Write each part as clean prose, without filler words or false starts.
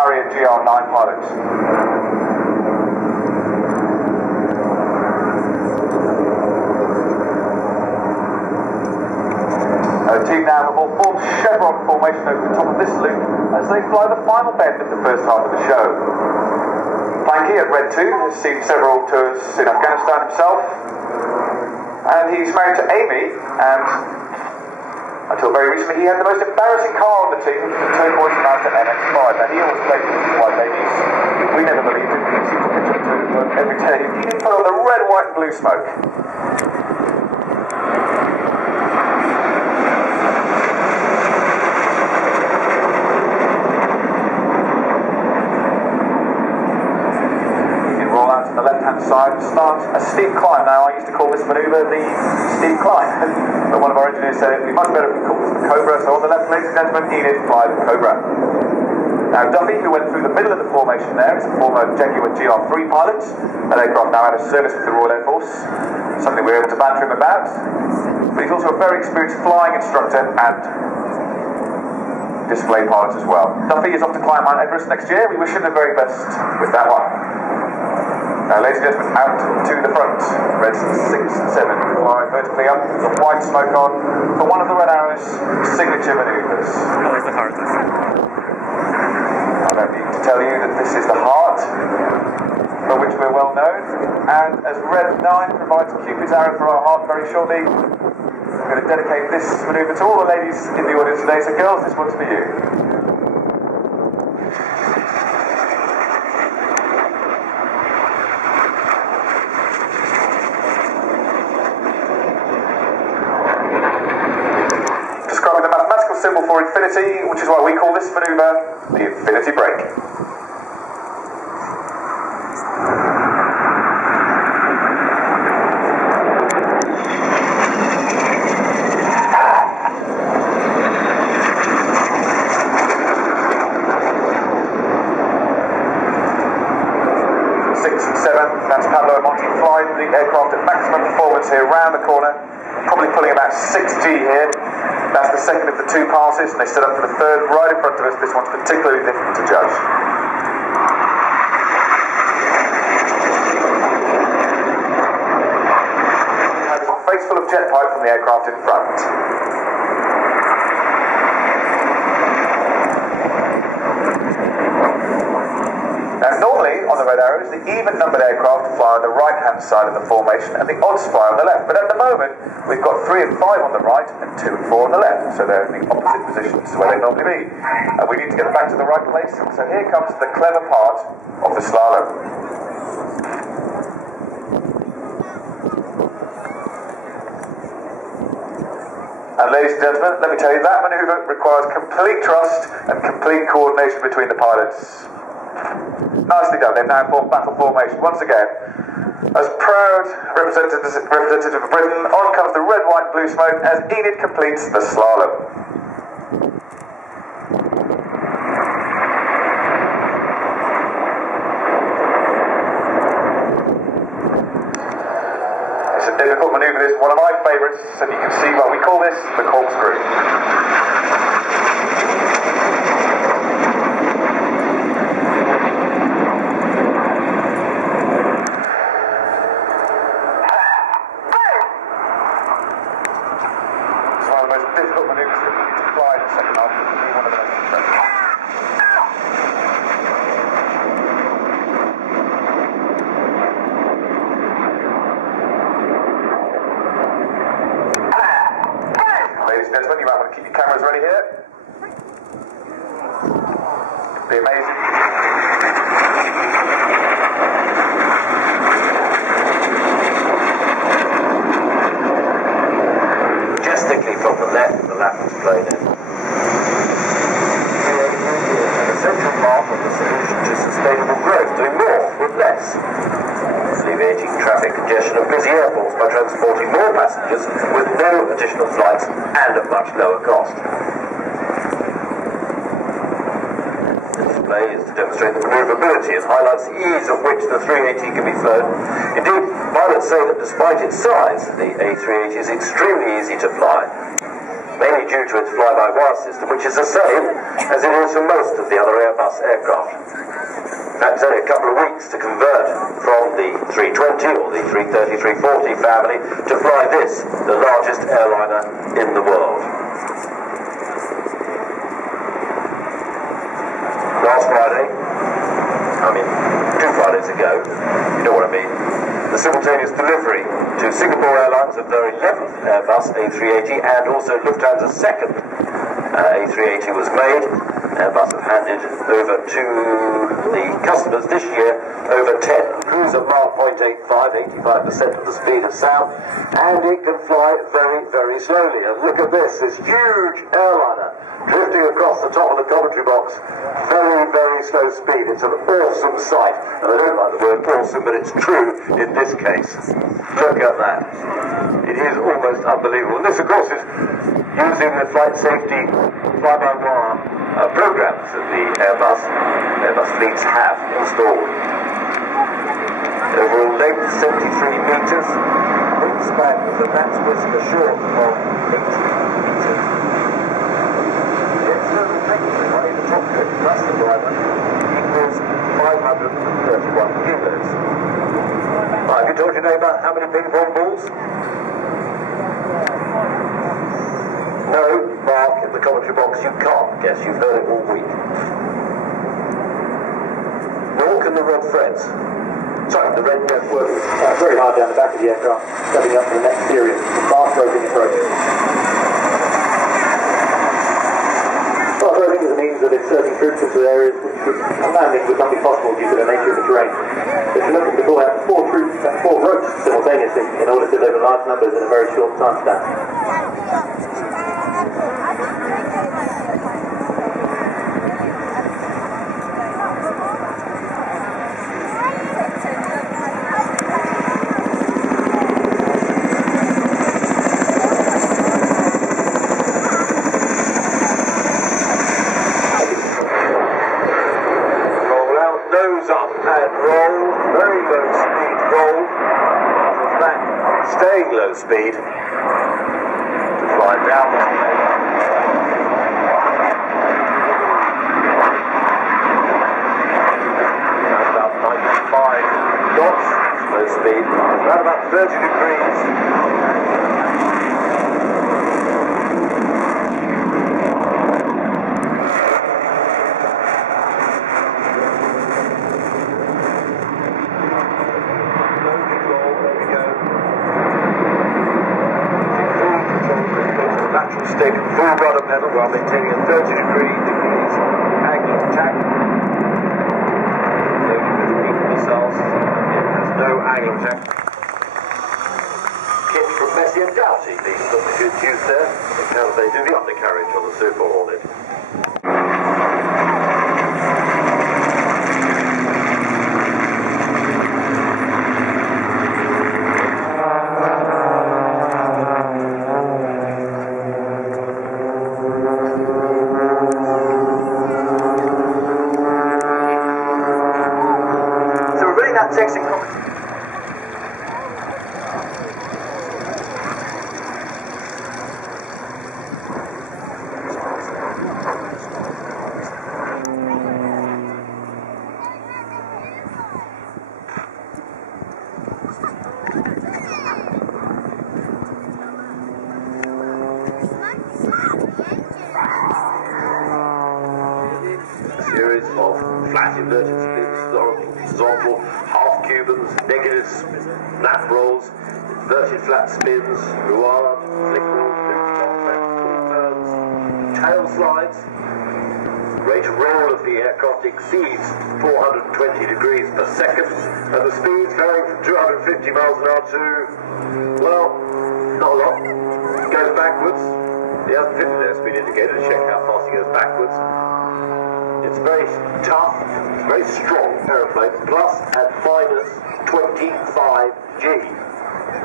Harrier GR9 pilots. Team now have all formed chevron formation over the top of this loop as they fly the final bend of the first half of the show. Planky at Red 2 has seen several tours in Afghanistan himself, and he's married to Amy, and until very recently he had the most embarrassing car on the team, the turquoise Mazda MX-5. Now he always played with his white ladies. We never believed it. He seemed to picture the two of them every day. He didn't put on the red, white and blue smoke. On the left-hand side starts a steep climb. Now I used to call this manoeuvre the steep climb, but one of our engineers said it would be much better if we called this the Cobra. So on the left, ladies and gentlemen, Enid fly the Cobra. Now Duffy, who went through the middle of the formation there, is a former Jaguar GR3 pilot. That aircraft now out of service with the Royal Air Force, something we were able to banter him about. But he's also a very experienced flying instructor and display pilot as well. Duffy is off to climb Mount Everest next year. We wish him the very best with that one. Now, ladies and gentlemen, out to the front. Reds 6 and 7 fly vertically up, the white smoke on for one of the Red Arrow's signature manoeuvres. Always the heart. I don't need to tell you that this is the heart, for which we're well known. And as Red 9 provides Cupid's arrow for our heart very shortly, I'm going to dedicate this manoeuvre to all the ladies in the audience today. So, girls, this one's for you. Symbol for infinity, which is why we call this manoeuvre the infinity break. Six and 7, that's Pablo and Monty flying the aircraft at maximum performance here around the corner, probably pulling about 6G here. That's the second of the two passes, and they stood up for the third right in front of us. This one's particularly difficult to judge. We have a face full of jet pipe from the aircraft in front. Now, normally on the Red Arrows, the even-numbered aircraft fly on the right-hand side of the formation and the odds fly on the left. But at the moment, we've got 3 and 5 on the right and 2 and 4 on the left. So they're in the opposite positions to where they normally be. And we need to get back to the right place. So here comes the clever part of the slalom. And ladies and gentlemen, let me tell you, that manoeuvre requires complete trust and complete coordination between the pilots. Nicely done. They've now formed battle formation once again. As proud representative of Britain, on comes the red, white, blue smoke as Enid completes the slalom. It's a difficult manoeuvre. This is one of my favourites, and you can see why we call this the corkscrew. Difficult manoeuvres for me to fly in the second half, but one of the most impressive. Ladies and gentlemen, you might want to keep your cameras ready here. It'd be amazing. From the left, the lap was played in. An essential part of the solution to sustainable growth, doing more with less. Alleviating traffic congestion of busy airports by transporting more passengers with no additional flights and at much lower cost. The display is to demonstrate the manoeuvrability and highlights the ease at which the 380 can be flown. Indeed, pilots say that despite its size, the A380 is extremely easy to fly. mainly due to its fly-by-wire system, which is the same as it is for most of the other Airbus aircraft. In fact, it's only a couple of weeks to convert from the 320 or the 330, 340 family to fly this, the largest airliner in the world. Last Friday, 2 Fridays ago, you know what I mean, the simultaneous delivery to Singapore Airlines of their 11th Airbus A380 and also Lufthansa's second A380 was made. Airbus have handed over to the customers this year over 10. Cruise at Mach 0.85, 85% of the speed of sound, and it can fly very, very slowly. And look at this huge airliner drifting across the top of the commentary box. Very, very slow speed. It's an awesome sight. And I don't like the word awesome, but it's true in this case. Look at that. It is almost unbelievable. And this, of course, is using the flight safety fly-by-wire programs that the Airbus fleets have installed. Overall length 73 metres. Wingspan was a match whisper short of 8 metres. The cockpit plus the driver equals 531 kilos. Have you told your neighbour how many ping pong balls? No, Mark, in the commentary box you can't guess. You've heard it all week. Nor can the rod threads. Sorry, the red threads working very hard down the back of the aircraft, stepping up to the next period. Fast roving approach. That inserting troops into areas which landing would not be possible due to the nature of the terrain. If you're looking to pull out 4 troops and 4 ropes simultaneously in order to deliver large numbers in a very short time span. Staying low speed to fly down about 95 knots, slow speed, around about 30 degrees. Stick full rudder pedal while maintaining a 30-degree angle of attack. Loaded with repeat missiles. It has no angle of attack. Kit from Messi and Doughty. These are the good use there. They do the undercarriage on the Super Hornet. Texting comments. A series of flat inverted spins, horizontal, half Cubans, negatives, lap rolls, inverted flat spins, ruara, flick rolls, turns, tail slides. The rate of roll of the aircraft exceeds 420 degrees per second, and the speeds varying from 250 miles an hour to, well, not a lot. It goes backwards. He hasn't fitted their speed indicator to check how fast he goes backwards. It's very tough, very strong aeroplane, plus at minus 25 G.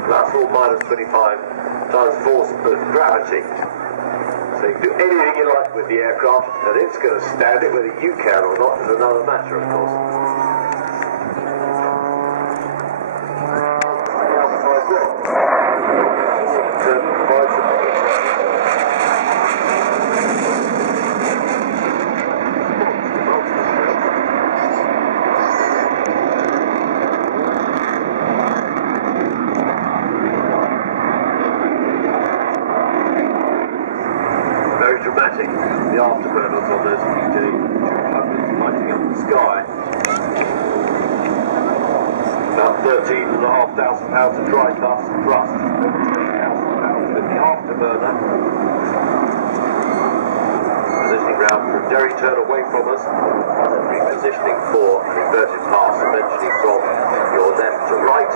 That's all minus 25 times force of gravity. So you can do anything you like with the aircraft, and it's going to stand it whether you can or not is another matter, of course. £13,500 of dry dust thrust, over £20,000 with the afterburner. Positioning round from Derry turn away from us, repositioning for an inverted pass, eventually from your left to right.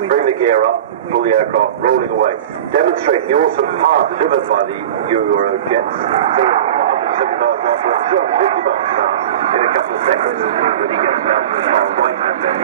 Bring the gear up, pull the aircraft rolling away, demonstrating the awesome power delivered by the Euro jets. 170 miles an hour, 250 miles an hour in a couple of seconds when he gets down to the far right hand end.